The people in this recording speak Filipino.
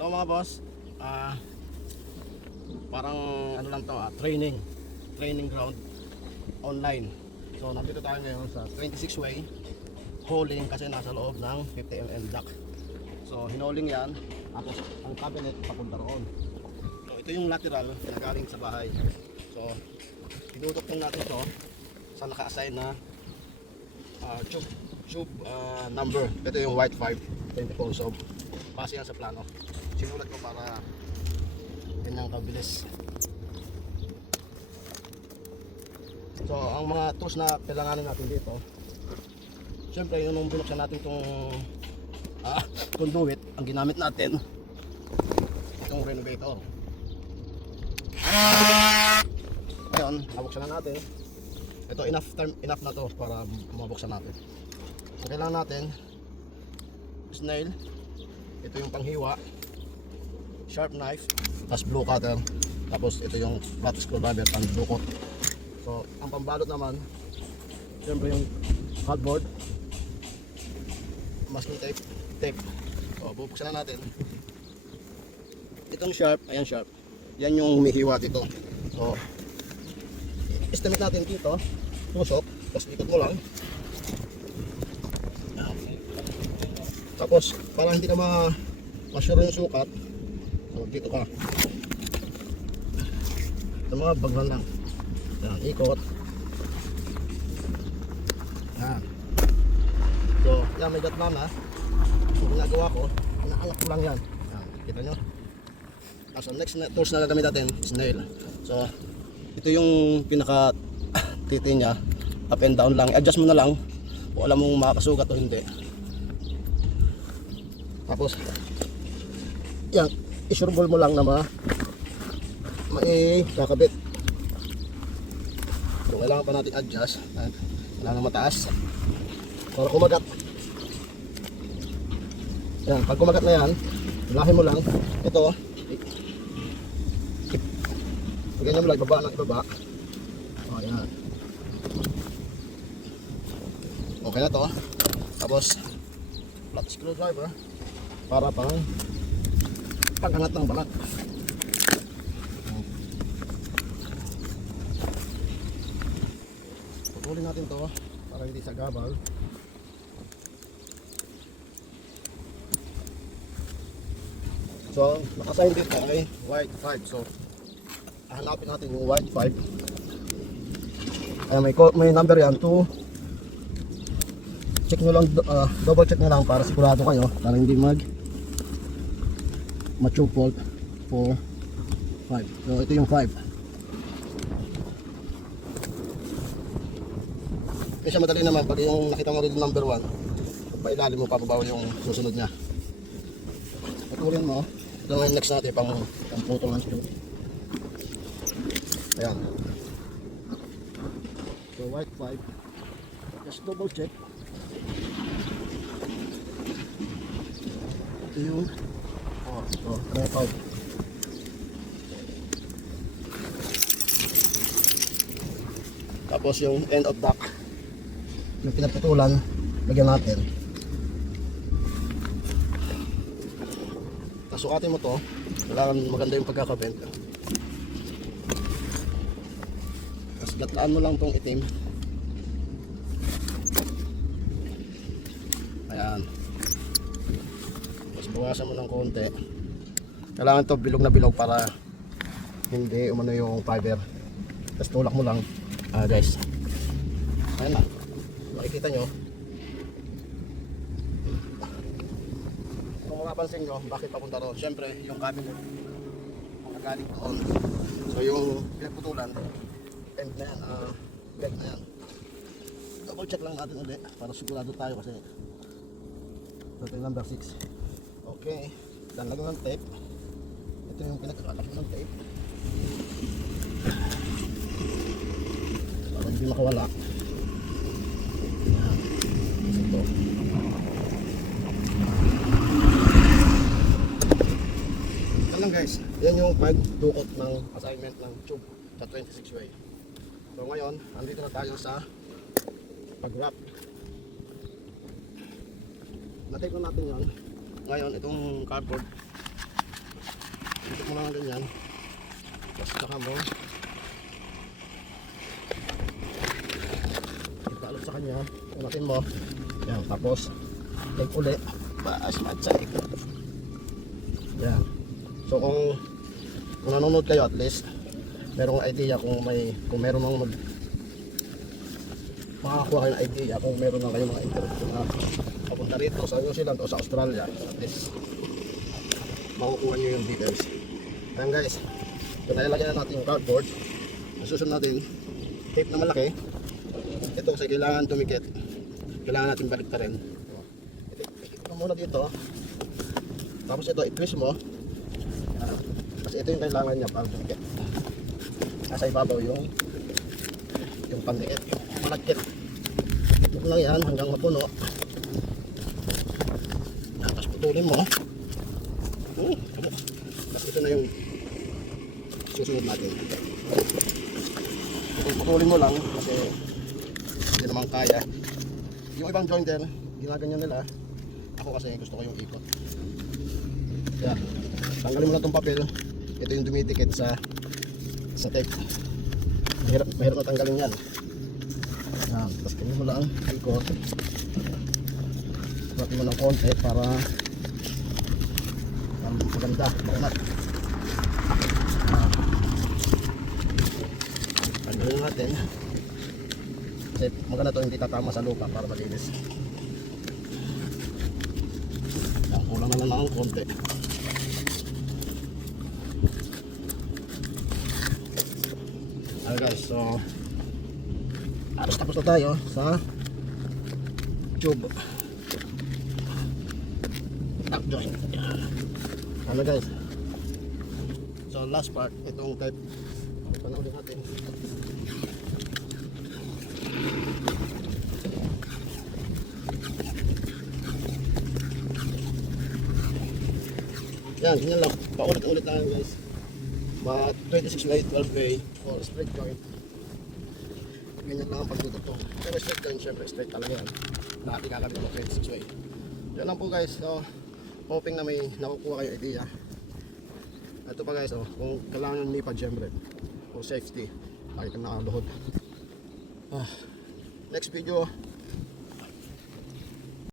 So mga boss, parang ano lang to, training ground online. So nandito tayo ngayon sa 26 way hauling kasi nasa loob ng 50mm jack. So hinoling yan, tapos ang cabinet papunta roon. So ito yung lateral na galing sa bahay. So tinutok natin to sa naka-assign na tube number. Ito yung white 524. So base yan sa plano, sinulat ko para ganyang kabilis. So ang mga tools na kailanganin natin dito, syempre yung nung binuksan natin itong conduit, ang ginamit natin itong renovator. Ngayon mabuksan na natin ito. Enough na to para mabuksan natin. So kailangan natin snail, ito yung panghiwa, sharp knife, tapos blue cutter, tapos ito yung flat screwdriver pang dukot. So ang pambalot naman, siyempre yung cardboard, masking tape. So bubuksan na natin itong sharp. Ayan, sharp, yan yung humihiwa dito. So estimate natin dito, tusok, tapos ikot mo lang. Tapos para hindi ka ma-sure yung sukat, so dito ka sa mga baglan lang. Yan, ikot. Yan. So yan, may gatnan na. So ginagawa ko, inaalak ko lang yan. Yan, kita nyo. Tapos next tools na gagamit natin is nail. So ito yung pinaka titi niya, up and down lang. Adjust mo na lang kung alam mong makakasugat o hindi. Tapos yan, isurbol mo lang na kakabit. So kailangan pa natin adjust. Kailangan na mataas para kumagat. Yan, pag kumagat na yan, ulahin mo lang ito. Ganyan mo lang, ibaba ng ibaba. O yan, okay na to. Tapos flat screwdriver para pag-angat ng balat. Putulin natin to para hindi sa gabal. So nakasign dito ay white 5. So hanapin natin yung white 5. Ayan, may number yan. 2. Check nyo lang, double check na lang para sigurado kayo, para hindi ma-tube fault. 4, 5. So ito yung 5. Kasi madali naman pag yung nakita mo rin yung number 1, pailalim mo, papabaw yung susunod niya. Patuloyin mo. Ito yung next natin, pang putol ng screw. Ayan. So white 5. Just double check. Ito yung repaw. Tapos yung end of duct, yung pinaputulan, lagyan natin. Tapos sukatin mo to. Kailangan maganda yung pagkakabend. Tapos gatlaan mo lang tong itim. Ayan. Tapos bawasan mo ng konti. Kailangan to bilog na bilog para hindi umano yung fiber. Tapos tulak mo lang, guys. Ayan na, makikita nyo. Kung makapansin nyo, bakit papunta roon? Siyempre yung cabinet ang nagaling doon. So yung pinagputulan, end na yan, belt na yan. Double check lang natin ulit para sigurado tayo kasi ito yung number 6. Okay, dan lagyan ng tape. Ito yung pinagkakalak ng tape para hindi makawala. Ito. Yan lang guys, yan yung pagdukot ng assignment ng tube sa 26 way. So ngayon, andito na tayo sa pag-wrap. Na-tape na natin yan. Ngayon, itong cardboard, mo. Ipalot sa kanya. Unatin mo. Yan, tapos take uli. Baas matsaik. Yan. So kung nanonood kayo at least merong idea kung meron mang makakuha kayo ng idea kung meron lang kayo mga interview na papunta rito sa New Zealand o sa Australia, at least makukuha nyo yung details. Ayan guys, so nilagyan na natin yung cardboard. Susunod natin tape na malaki. Ito kasi kailangan tumikit, kailangan natin balik pa rin. Ito muna dito, tapos ito i-twist mo. Kasi ito yung kailangan niya para tumikit. Nasa ibabaw yung pandiit, yung malagkit. Ito lang yan hanggang mapuno. Tapos putulin mo. Tapos ito na yung susunod natin. Ito putulin mo lang kasi hindi naman kaya. Yung ibang jointer, ginaganyan nila. Ako kasi gusto ko yung ikot. Kaya tanggalin mo na itong papel. Ito yung dumitikit sa tape. Mahirap na tanggalin yan. Yan, tapos ganyan mo lang ikot. Sukatin mo ng konti para maganda, maunat. Tanggalin natin. Kasi maganda to, hindi tatama sa lupa para malinis. Yan, kulang na lang ng konti. Guys, so tapos na tayo sa tube top joint. Ano guys, so last part, itong type panoorin natin. Yan, ganyan lang, paulit-ulit lang guys. Mga 26 way, 12 way or straight joint. Ganyan lang ang pagtutok. Pero straight joint, syempre straight talaga yan. Lahat ikakabit mo 26 way. Yan lang po guys. So, hoping na may nakukuha kayo idea. Ito pa guys, kung kailangan yung nipad syempre for safety, lagi kang nakaluhod. Next video,